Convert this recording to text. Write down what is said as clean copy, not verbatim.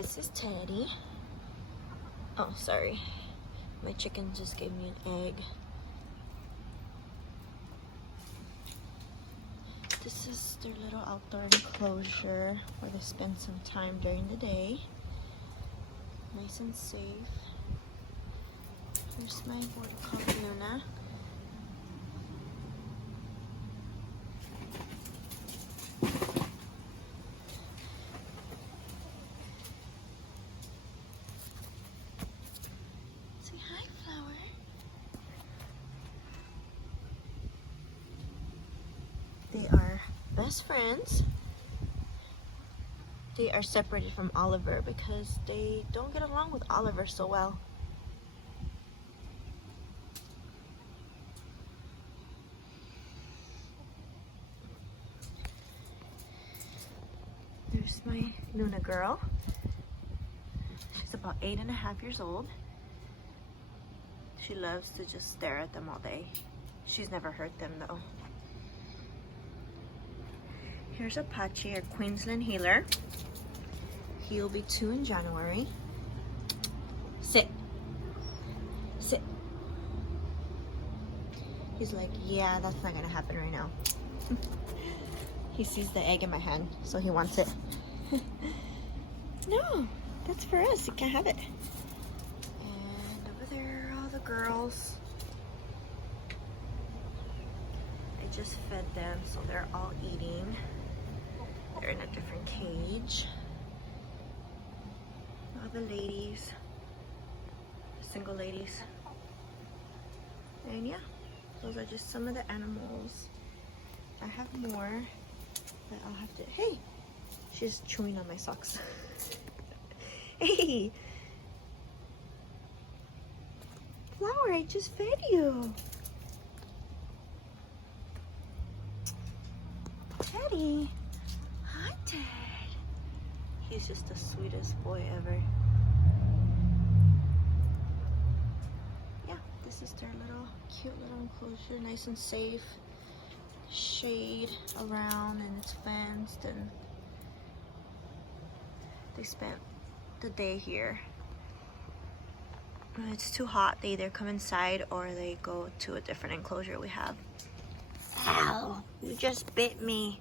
This is Teddy. Oh, sorry. My chicken just gave me an egg. This is their little outdoor enclosure where they spend some time during the day. Nice and safe. Here's my border collie Luna. Say hi, Flower. They are best friends. They are separated from Oliver because they don't get along with Oliver so well. There's my Luna girl. She's about 8.5 years old. She loves to just stare at them all day. She's never hurt them though. Here's Apache, our Queensland healer. He'll be 2 in January. Sit. Sit. He's like, yeah, that's not gonna happen right now. He sees the egg in my hand, so he wants it. No, that's for us. You can't have it. And over there, all the girls. I just fed them, so they're all eating. They're in a different cage. All the ladies, the single ladies. And yeah, those are just some of the animals. I have more, but I'll have to, hey, she's chewing on my socks. Hey, Flower, I just fed you. Teddy. Hi, Ted. He's just the sweetest boy ever. Yeah, this is their little cute little enclosure, nice and safe. Shade around and it's fenced, and they spent the day here. When it's too hot, they either come inside or they go to a different enclosure we have. Ow, you just bit me.